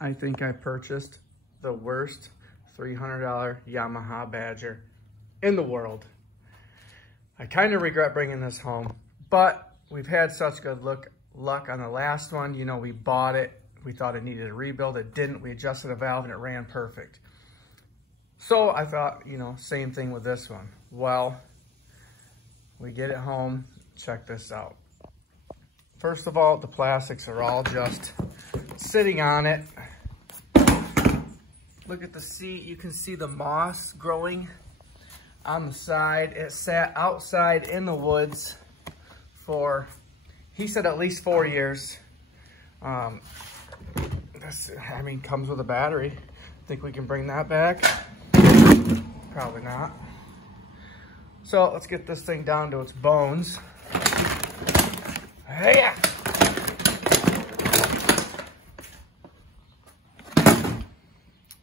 I think I purchased the worst $300 Yamaha Badger in the world. I kind of regret bringing this home, but we've had such good luck on the last one. You know, we bought it. We thought it needed a rebuild. It didn't. We adjusted a valve and it ran perfect. So I thought, you know, same thing with this one. Well, we get it home. Check this out. First of all, the plastics are all just sitting on it. Look at the seat. You can see the moss growing on the side. It sat outside in the woods for, he said, at least 4 years. This, I mean, comes with a battery. Think we can bring that back? Probably not. So let's get this thing down to its bones. Hey!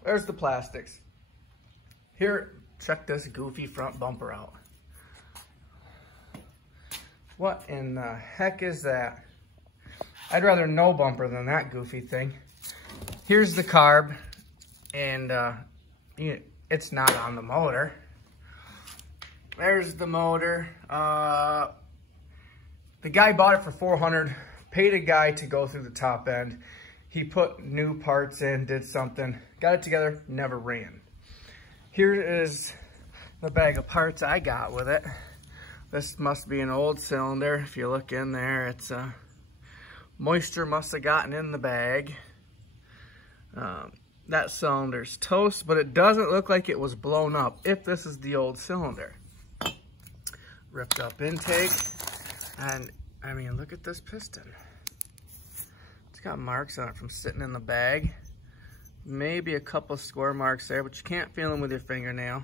There's the plastics. Here, check this goofy front bumper out. What in the heck is that? I'd rather no bumper than that goofy thing. Here's the carb, and it's not on the motor. There's the motor. The guy bought it for $400, paid a guy to go through the top end. He put new parts in, did something, got it together, never ran. Here is the bag of parts I got with it. This must be an old cylinder. If you look in there, it's moisture must have gotten in the bag. That cylinder's toast, but it doesn't look like it was blown up if this is the old cylinder. Ripped up intake, and I mean, look at this piston. It's got marks on it from sitting in the bag. Maybe a couple of score marks there, but you can't feel them with your fingernail.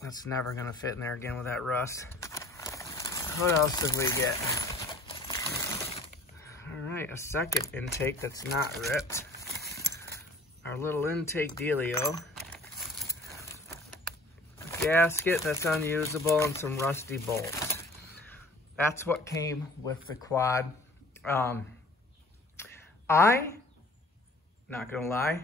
That's never gonna fit in there again with that rust. What else did we get? All right, a second intake that's not ripped. Our little intake dealio. A gasket that's unusable and some rusty bolts. That's what came with the quad. Not gonna lie,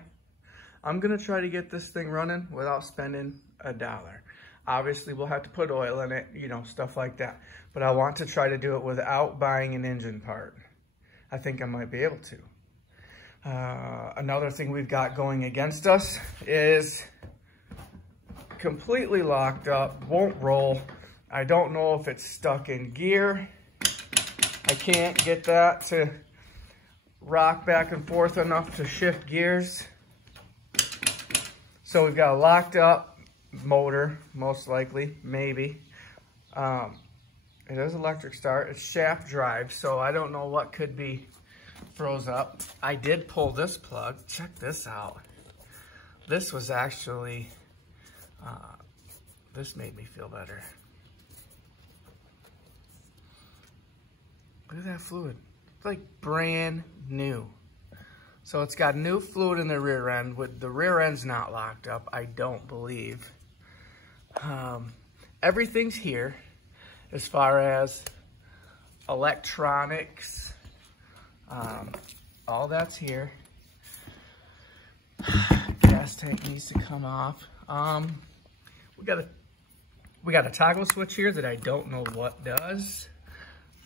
I'm gonna try to get this thing running without spending $1. Obviously, we'll have to put oil in it, you know, stuff like that. But I want to try to do it without buying an engine part. I think I might be able to. Another thing we've got going against us is completely locked up, won't roll. I don't know if it's stuck in gear. I can't get that to rock back and forth enough to shift gears. So we've got a locked up motor, most likely, maybe. It is electric start. It's shaft drive, so I don't know what could be froze up. I did pull this plug. Check this out. This was actually, this made me feel better. Look at that fluid. It's like brand new. So it's got new fluid in the rear end. With the rear end's not locked up, I don't believe. Everything's here as far as electronics. All that's here. Gas tank needs to come off. We got a toggle switch here that I don't know what does.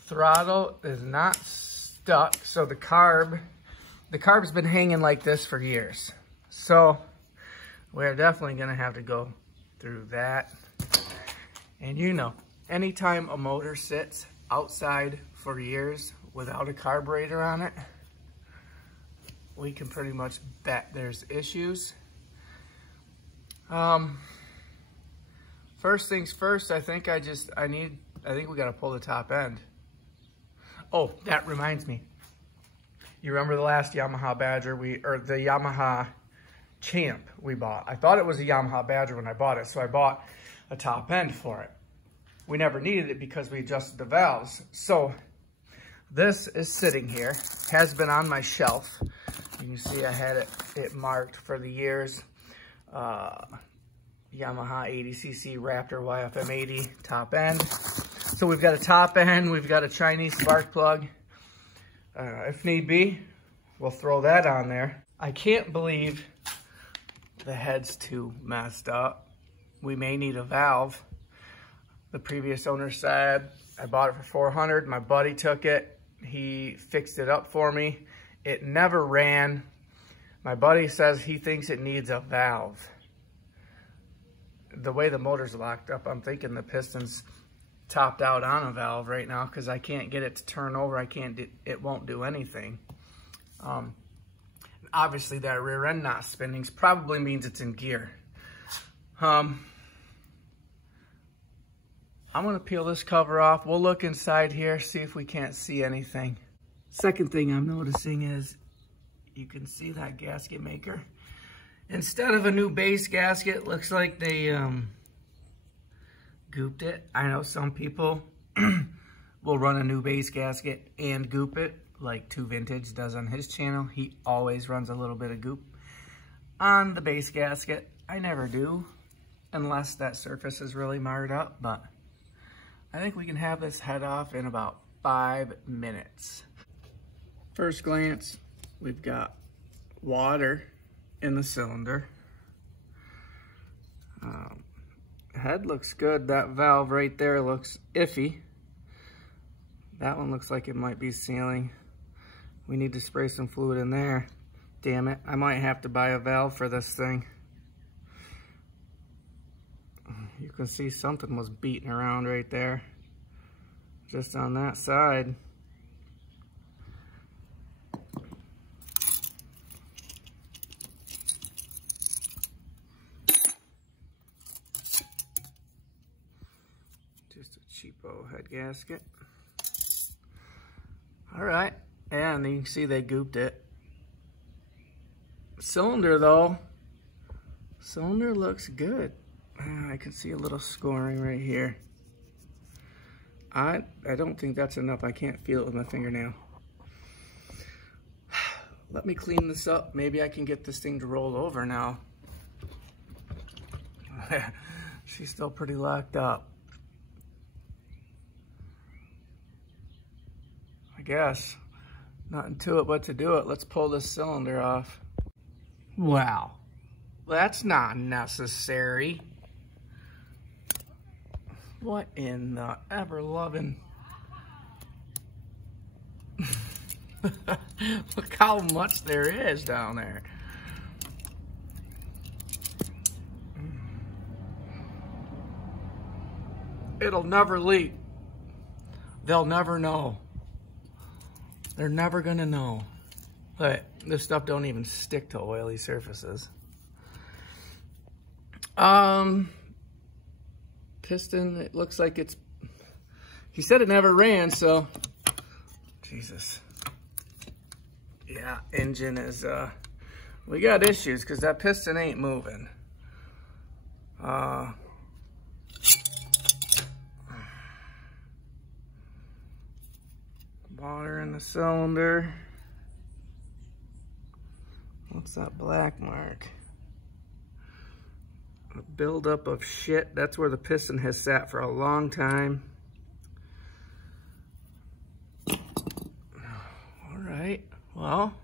Throttle is not stuck, so the carb's been hanging like this for years. So we're definitely gonna have to go through that. And you know, anytime a motor sits outside for years without a carburetor on it, we can pretty much bet there's issues. First things first, I think we gotta pull the top end. Oh, that reminds me. You remember the last Yamaha Badger or the Yamaha Champ we bought? I thought it was a Yamaha Badger when I bought it, so I bought a top end for it. We never needed it because we adjusted the valves. So this is sitting here, has been on my shelf. You can see I had it marked for the years. Yamaha 80cc Raptor YFM 80 top end. So we've got a top end, we've got a Chinese spark plug, If need be, we'll throw that on there. I can't believe the head's too messed up. We may need a valve. The previous owner said, I bought it for $400. My buddy took it. He fixed it up for me. It never ran. My buddy says he thinks it needs a valve. The way the motor's locked up, I'm thinking the piston's topped out on a valve right now because I can't get it to turn over. It won't do anything. Obviously that rear end not spinning probably means it's in gear. I'm gonna peel this cover off. We'll look inside here, see if we can't see anything. Second thing I'm noticing is you can see that gasket maker. Instead of a new base gasket, looks like they gooped it. I know some people will run a new base gasket and goop it, like 2 Vintage does on his channel. He always runs a little bit of goop on the base gasket. I never do, unless that surface is really marred up, but I think we can have this head off in about 5 minutes. First glance, we've got water in the cylinder. Head looks good. That valve right there looks iffy. That one looks like it might be sealing. We need to spray some fluid in there. Damn it, I might have to buy a valve for this thing. You can see something was beating around right there, just on that side. Just a cheapo head gasket. All right, and you can see they gooped it. Cylinder though, cylinder looks good. I can see a little scoring right here. I don't think that's enough. I can't feel it with my fingernail. Let me clean this up. Maybe I can get this thing to roll over now. She's still pretty locked up. I guess. Nothing to it but to do it. Let's pull this cylinder off. Wow. That's not necessary. What in the ever-loving... Look how much there is down there. It'll never leak. They'll never know. They're never gonna know. But this stuff don't even stick to oily surfaces. Piston, it looks like it's... He said it never ran, so... Jesus. Yeah, engine is, we got issues because that piston ain't moving. Water in the cylinder. What's that black mark? A buildup of shit. That's where the piston has sat for a long time. All right. Well,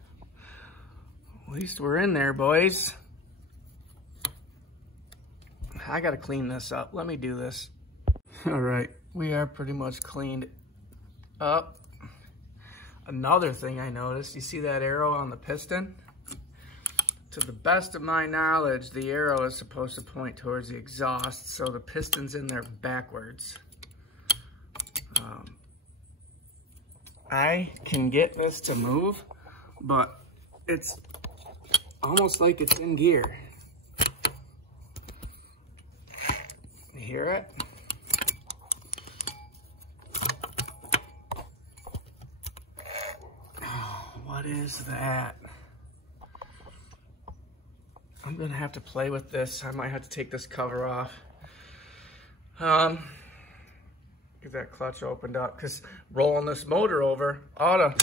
at least we're in there, boys. I gotta clean this up. Let me do this. All right, we are pretty much cleaned up. Another thing I noticed, you see that arrow on the piston? To the best of my knowledge, the arrow is supposed to point towards the exhaust, so the piston's in there backwards. I can get this to move, but it's almost like it's in gear. You hear it? Oh, what is that? I'm gonna have to play with this. I might have to take this cover off. Get that clutch opened up, because rolling this motor over ought to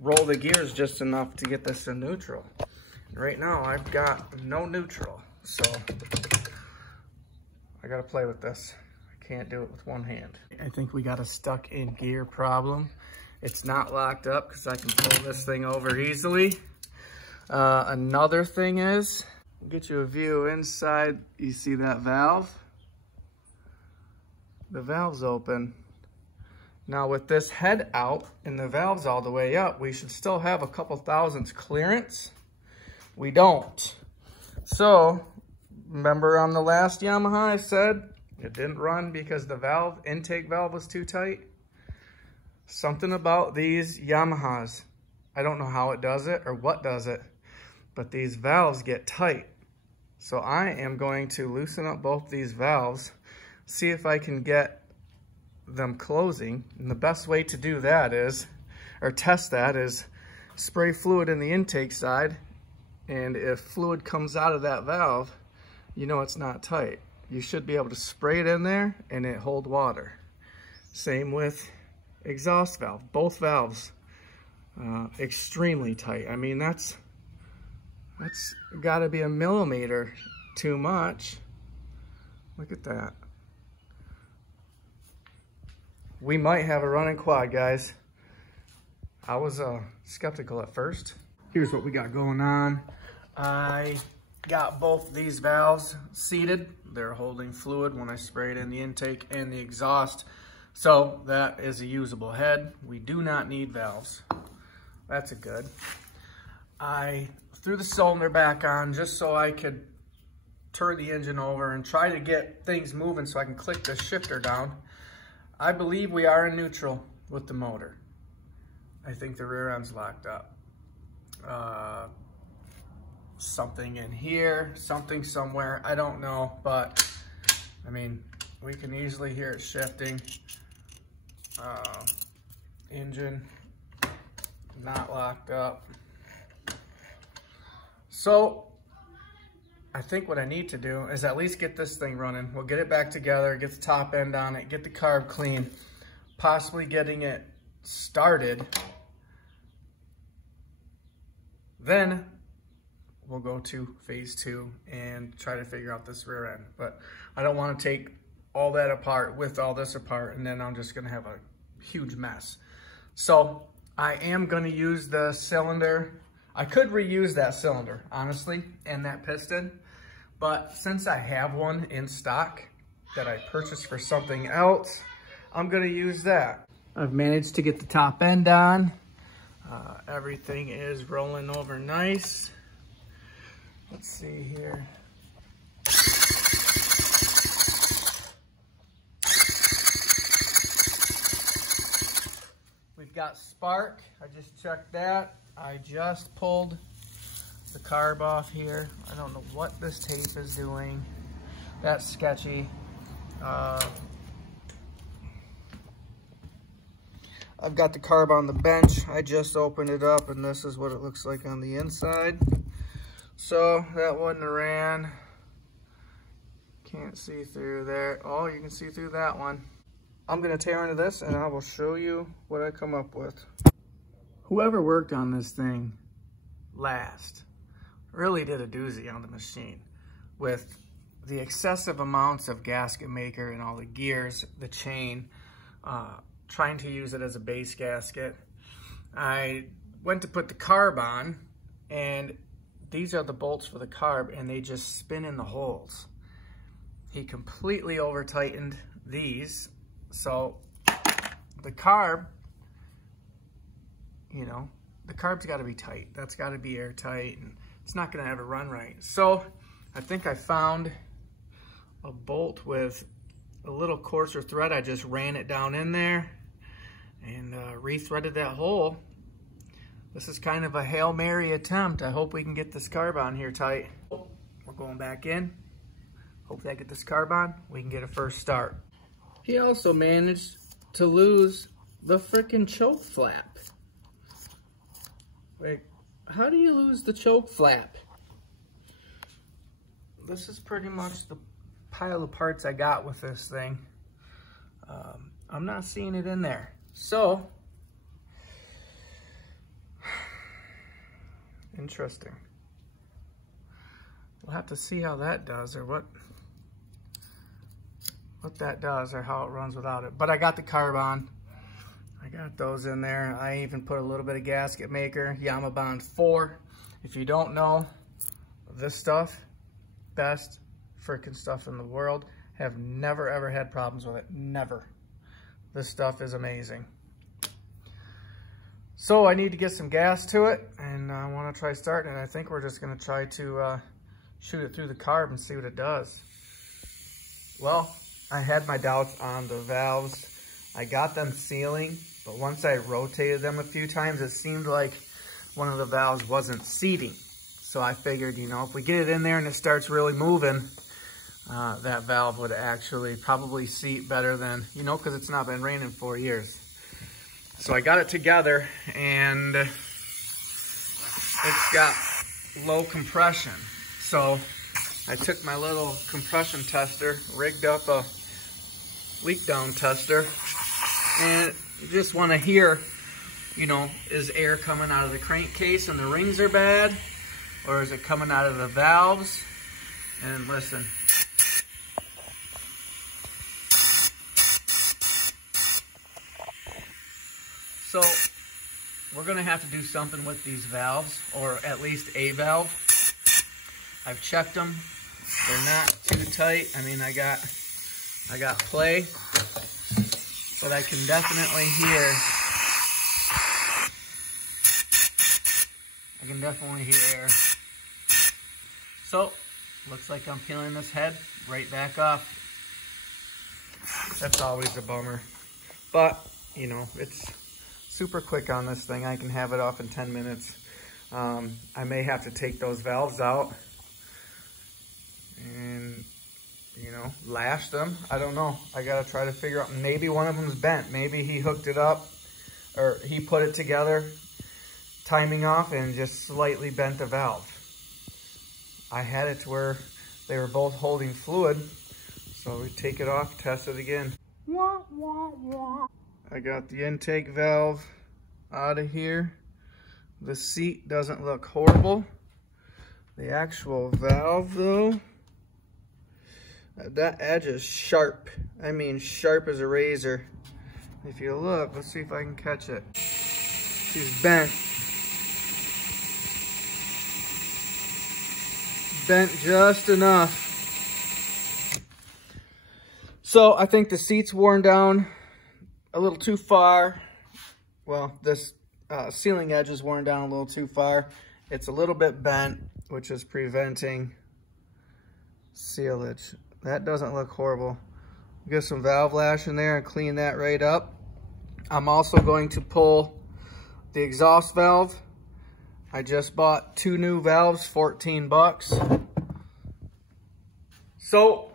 roll the gears just enough to get this in neutral. Right now I've got no neutral, so I gotta play with this. I can't do it with one hand. I think we got a stuck in gear problem. It's not locked up because I can pull this thing over easily. Another thing is, I'll get you a view inside. You see that valve? The valve's open. Now with this head out and the valve's all the way up, we should still have a couple thousandths clearance. We don't. So, remember on the last Yamaha I said it didn't run because the intake valve was too tight? Something about these Yamahas, I don't know how it does it or what does it, but these valves get tight. So I am going to loosen up both these valves, see if I can get them closing. And the best way to do that is, or test that is, spray fluid in the intake side. And if fluid comes out of that valve, you know it's not tight. You should be able to spray it in there and it hold water. Same with exhaust valve. Both valves extremely tight. I mean, that's got to be a millimeter too much. Look at that. We might have a running quad, guys. I was skeptical at first. Here's what we got going on. I got both these valves seated. They're holding fluid when I spray it in the intake and the exhaust. So that is a usable head. We do not need valves. That's a good. I threw the cylinder back on just so I could turn the engine over and try to get things moving so I can click the shifter down. I believe we are in neutral with the motor. I think the rear end's locked up. Something in here, something somewhere, I don't know, but I mean, we can easily hear it shifting. Engine not locked up. So I think what I need to do is at least get this thing running. We'll get it back together, get the top end on it, get the carb clean, possibly getting it started. Then we'll go to phase 2 and try to figure out this rear end. But I don't want to take all that apart with all this apart, and then I'm just going to have a huge mess. So I am going to use the cylinder. I could reuse that cylinder, honestly, and that piston. But since I have one in stock that I purchased for something else, I'm going to use that. I've managed to get the top end on. Everything is rolling over nice. Let's see here. We've got spark. I just checked that. I just pulled the carb off here. I don't know what this tape is doing. That's sketchy. I've got the carb on the bench. I just opened it up and this is what it looks like on the inside. So that one ran. Can't see through there. Oh, you can see through that one. I'm gonna tear into this and I will show you what I come up with. Whoever worked on this thing last really did a doozy on the machine with the excessive amounts of gasket maker and all the gears, the chain, trying to use it as a base gasket. I went to put the carb on and these are the bolts for the carb and they just spin in the holes. He completely over tightened these. So the carb, you know, the carb's got to be tight. That's got to be airtight and it's not going to ever run right. So I think I found a bolt with a little coarser thread. I just ran it down in there and re-threaded that hole. This is kind of a Hail Mary attempt. I hope we can get this carb on here tight. We're going back in. Hopefully I get this carb on. We can get a first start. He also managed to lose the frickin' choke flap. Like, how do you lose the choke flap? This is pretty much the pile of parts I got with this thing. I'm not seeing it in there. So, interesting. We'll have to see how that does or what that does or how it runs without it. But I got the carb on. I I got those in there. I even put a little bit of gasket maker, Yamaha Bond 4. If you don't know, this stuff, best freaking stuff in the world. Have never ever had problems with it, never. This stuff is amazing. So I need to get some gas to it, and I want to try starting it. I think we're just going to try to shoot it through the carb and see what it does. Well, I had my doubts on the valves. I got them sealing, but once I rotated them a few times, it seemed like one of the valves wasn't seating. So I figured, you know, if we get it in there and it starts really moving, that valve would actually probably seat better than, you know, because it's not been raining 4 years. So I got it together, and it's got low compression. So I took my little compression tester, rigged up a leak down tester, and you just want to hear, you know, is air coming out of the crankcase and the rings are bad, or is it coming out of the valves? And listen. So we're gonna have to do something with these valves, or at least a valve. I've checked them. They're not too tight. I mean, I got play, but I can definitely hear. I can definitely hear air. So looks like I'm peeling this head right back off. That's always a bummer, but you know, it's super quick on this thing. I can have it off in 10 minutes. I may have to take those valves out and, you know, lash them. I don't know. I gotta try to figure out. Maybe one of them's bent. Maybe he hooked it up, or he put it together, timing off, and just slightly bent the valve. I had it to where they were both holding fluid, so we take it off, test it again. I got the intake valve out of here. The seat doesn't look horrible. The actual valve though, that edge is sharp. I mean, sharp as a razor. If you look, let's see if I can catch it. She's bent. Bent just enough. So I think the seat's worn down a little too far. Well, this sealing edge is worn down a little too far. It's a little bit bent, which is preventing sealage. That doesn't look horrible. Get some valve lash in there and clean that right up. I'm also going to pull the exhaust valve. I just bought 2 new valves, 14 bucks. So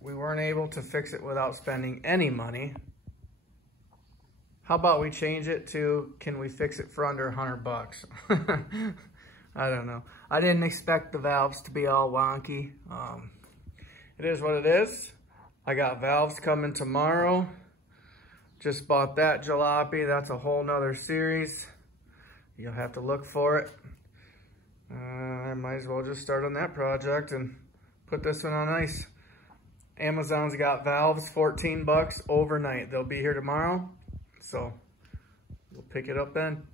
we weren't able to fix it without spending any money. How about we change it to, can we fix it for under 100 bucks? I don't know. I didn't expect the valves to be all wonky. It is what it is. I got valves coming tomorrow. Just bought that jalopy. That's a whole nother series. You'll have to look for it. I might as well just start on that project and put this one on ice. Amazon's got valves, 14 bucks overnight. They'll be here tomorrow, so we'll pick it up then.